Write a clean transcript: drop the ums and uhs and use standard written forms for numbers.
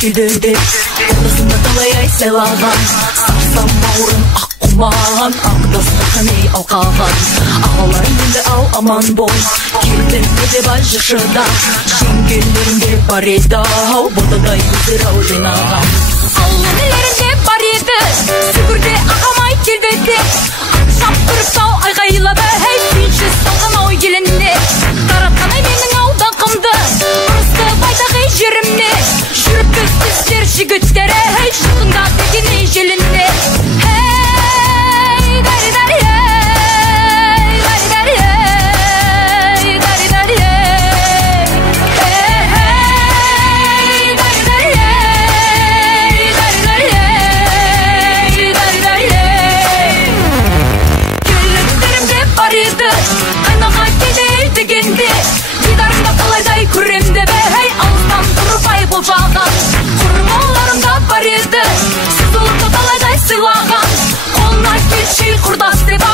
Güldürdü, odasında dalayay selavan. Sarsam bağırın akkuman, akdasında kaney alkavan. Ağlar енді al aman bol, келдім деді бай жышыда. Жеңгелерінде бар еді ау, бодадай көздер ау жинаған. Алланелерінде бар еді, сүгірде ағамай келді де. Ақшап тұрып тау айғайлады, әй сүйінші салған ау елінде. Таратқан ай менің ауданқымды, ұрысты байдағай жерімде. Жүріп көздістер жігіттері, әй шықында деген ей желінде. Әй дари дари әй, дари дари әй, дари дари әй. Әй дари дари әй, дари дари әй, дари дари әй. Келіндерімде бар еді, қайнаға келді дегенде. Дидарымда қалайдай көремді бе, әй алыстан тұрпай бұл жаған. Құрмаларымда бар еді, сызылықты талайдай сыйлаған. Қолына келші құрдас деп